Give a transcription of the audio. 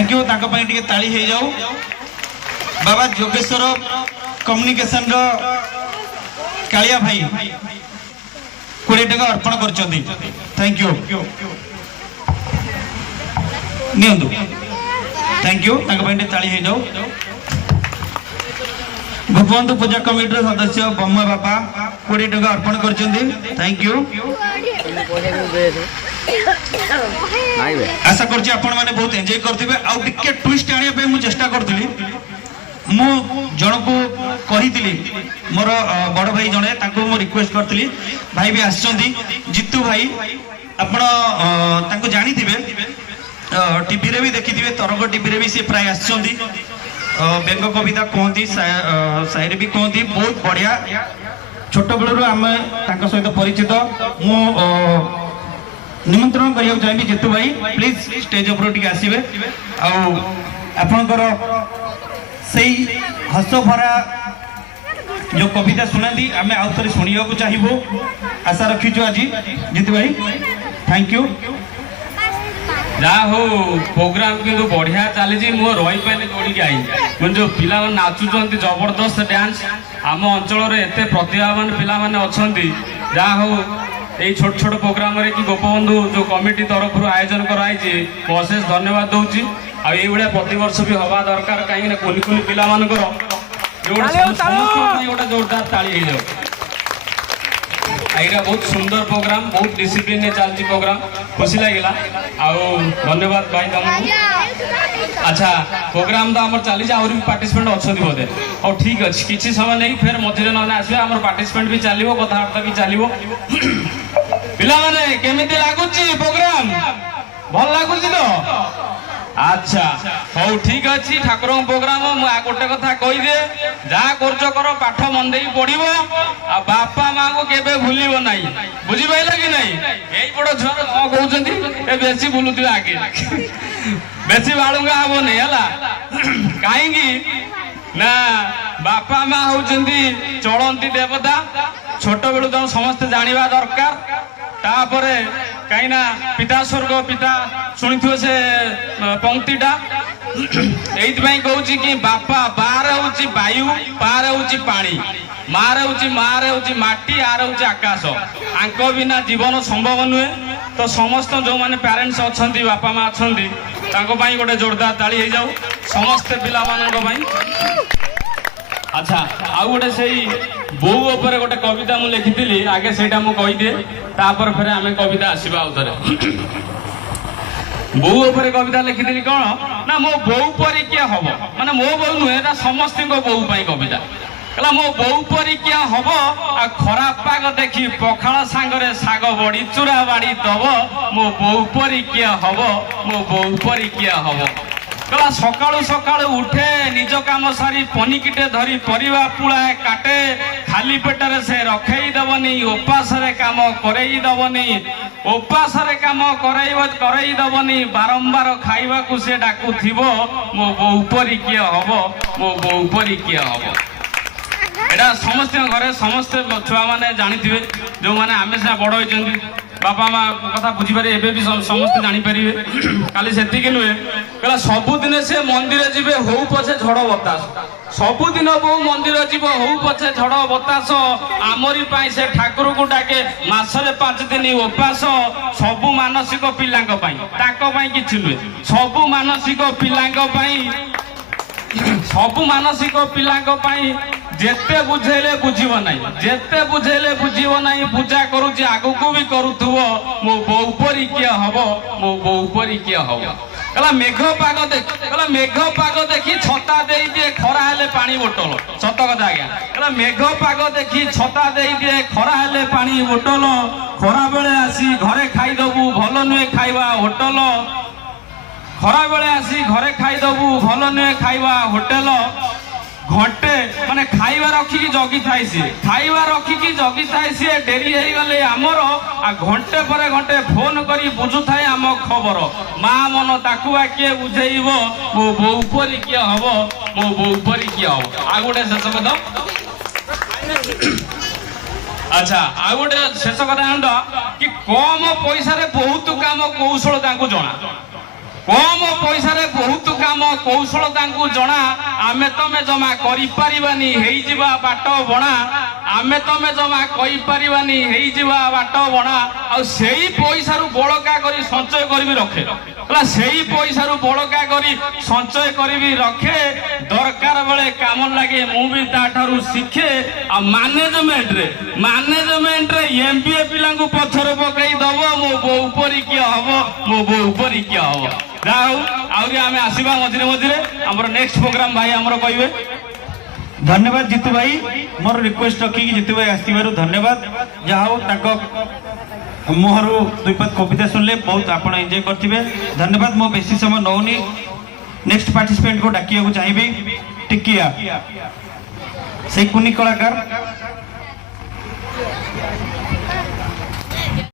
thank you टे ताली हो जाऊ बाबा जोगेश्वर कम्युनिकेशन कालिया भाई 20 टका अर्पण कर थैंक यू नियंतु थैंक यू ताली हो जाऊ गोपबंधु पूजा कमिटी सदस्य बम्मा बाबा 20 टका अर्पण कर थैंक यू आशा करछि आपण माने बहुत एंजॉय करथिबे आ टिके ट्विस्ट आनिया पे मु चेष्टा करथिली मु जण को कहितली मोर बड़ भाई जणे ताको मु रिक्वेस्ट करथिली भाई भी आछंती जितू भाई आपण ताको जानिथिबे टीवी रे भी देखिथिबे तरंग टीवी रे भी से प्राय आछंती व्यंग कविता कहती शायरी भी कहती बहुत बढ़िया छोट बेलू आम सहित परिचित मु निमंत्रण करने चाहिए जितू भाई प्लीज स्टेज उपर टी आसवे आपणकर से हस भरा जो कविता शुणाती आम आउ थे शुणा चाहिए आशा रखीचु आज जितू भाई थैंक यू जहा हो प्रोग्राम किंतु बढ़िया चली मु रही पानी दौड़ी आई जो पिला नाचुंट जबरदस्त डांस आम अंचल एत प्रतिभावान पिला अच्छा जहा हो ये छोट छोट प्रोग्राम रे कि गोपबंधु जो कमिटी तरफ आयोजन कराई अशेष धन्यवाद दूसरी आईभा प्रत वर्ष भी हवा दरकार कहीं कुनि कुनि पिला गोटे जोरदार ताली हो यहाँ बहुत सुंदर प्रोग्राम बहुत डिसिप्लिन चलती प्रोग्राम खुशी लगे धन्यवाद भाई तुमको अच्छा प्रोग्राम तो आम चली आहरी भी पार्टिसिपेंट अच्छा बोधे और ठीक अच्छे किसी समय नहीं फिर मझे ना आसवे आम पार्टिसिपेंट भी चलो कथबार्ता भी चलो पे केमी लगुच प्रोग्राम भल लगुच तो अच्छा हौ ठीक अच्छे ठाकुर प्रोग्राम गोटे कथा कहीदे जहाँ कर पाठ मन दे पढ़ बापा माँ को केवे भूल ना बुझिपाल कि नहीं यही बड़ छुआ कौन कहते बेसी बुलुवे आगे बेसी बालुंगा हेनी है कहीं ना बापा माँ होती चलती देवता छोट बेलू तुम समस्ते जाना दरकार तापरे कहीं पिता स्वर्ग पिता शुणी थे से पंक्तिटा ये कहूँ कि बापा बार हूँ वायु पार हूँ पानी मार हूँ माटी आर हूँ आकाश आंक बिना जीवन संभव नुहे तो समस्त जो मैंने पेरेंट्स अच्छा बापा माँ अच्छा गोटे जोरदार ताली हो जाऊ समस्ते पिला अच्छा आउ गोटे से बो उपर गोटे कविता मुझे लिखी आगे से कहीदे तापर फिर आम कविता आसवा आउ थे बो उपर कविता लिखी कौन ना मो बो परी किए हम माने मो बो नुहे समस्त बो कविता कहला मो बो परी किए हम आ खराब पाग देखी पखाल सांगरे साग बड़ी चूरा बाड़ी दब मो बो परी किए हम मो बो परी किए हम कहला सकाळु सकाळु उठे निज काम सारी पनिकिटे धरी परिवा पुळाए काटे खाली पेटरे से रखेई दबनी उपास रे काम करेई दबनी उपास रे काम करेई दबनी बारंबार खाइबा को से डाकु थिबो मो बो परी किए हबो मो बो परी किए हबो एटा समस्त घरे समस्त छुआ माने जानिथिबे जो माने आमे से बड़ होइचंदी बापा माँ कथा बुझीपारे एबे भी समस्त जानीपारे खाली से नुहे कहला सबुदिन से मंदिर जीवे हौ पछे झड़ बतास सबुदिन बो मंदिर जीव हौ पछे झड़ बतास आमरी पाई से ठाकुर को डाके मासरे 5 दिन उपास सबु मानसिक पिलांक पाई ताको पाई किछि नुहे सबु मानसिक पिलांक पाई सबु मानसिक पिलांक पाई जेते बुझेले बुझीव ना जेते बुझेले बुझीव ना पूजा करुची आगु को भी करुथुवो मो बो परी किए हबो मो बो परी किए हबो कहला मेघ पाग देखी छता दे दिए खरा हेले पानी बोतल सत कथा आज्ञा कहला मेघ पाग देखी छता दे दिए खरा हेले पानी बोतल खरा बेले आसी घरे खाईदबू भल नुहे खाइबा होटल खरा बेले आसी घरे खाईदबू भल नुहे खाइबा होटेल घंटे माने खाइबा रखिकी जगी थाई सी खाइबा रखिकी जगी थाई सी डेरी हो गले आमर आ घंटे पर घंटे फोन करी बुझु थाए आम खबर माँ मन ताकू किए बुझेइबो मो बो परी किए हबो मो बो परी किए हबो आ गोटे शेष कथा अच्छा आ गोटे शेष कथा कि कम पैसा रे बहुत काम कौशल तांकू जना କମ ପଇସାରେ ବହୁତ କାମ କୌଶଳ ତାଙ୍କୁ ଜଣା ଆମେ ତମେ ଜମା କରିପାରିବାନି ହେଇଯିବା ବାଟ ବଣା ଆମେ ତମେ ଜମା କହିପାରିବାନି ହେଇଯିବା ବାଟ ବଣା ଆଉ ସେଇ ପଇସାରୁ ବଳକା କରି ସଞ୍ଚୟ କରିବି ରଖେ ହେଲା ସେଇ ପଇସାରୁ ବଳକା କରି ସଞ୍ଚୟ କରିବି ରଖେ ଦରକାର ବେଳେ କାମ ଲାଗେ ମୁଁ ବି ତାଠାରୁ ଶିଖେ ଆଉ ମ୍ୟାନେଜମେଣ୍ଟରେ MBA ପିଲାଙ୍କୁ ପଛରେ ପକେଇ ଦବ ମୋ ବୋଉ ପରି କିଏ ହବ ମୋ ବୋଉ ପରି କିଏ ହବ ଯାହା ହଉ ଆହୁରି ଆମେ ଆସିବା ମଝିରେ ମଝିରେ ଆମର ନେକ୍ସଟ ପ୍ରୋଗ୍ରାମ ଭାଇ ଆମର କହିବେ धन्यवाद जीतू भाई मोर रिक्वेस्ट रखी कि जीतू भाई आसथिबारु धन्यवाद जहा हो ताको मुहरु दुईपद कविता सुनले बहुत आपण एंजॉय करथिबे धन्यवाद मो बेसी समय नौनी नेक्स्ट पार्टिसिपेंट को डाकिया को चाहिबी टिकिया से कुनी कलाकार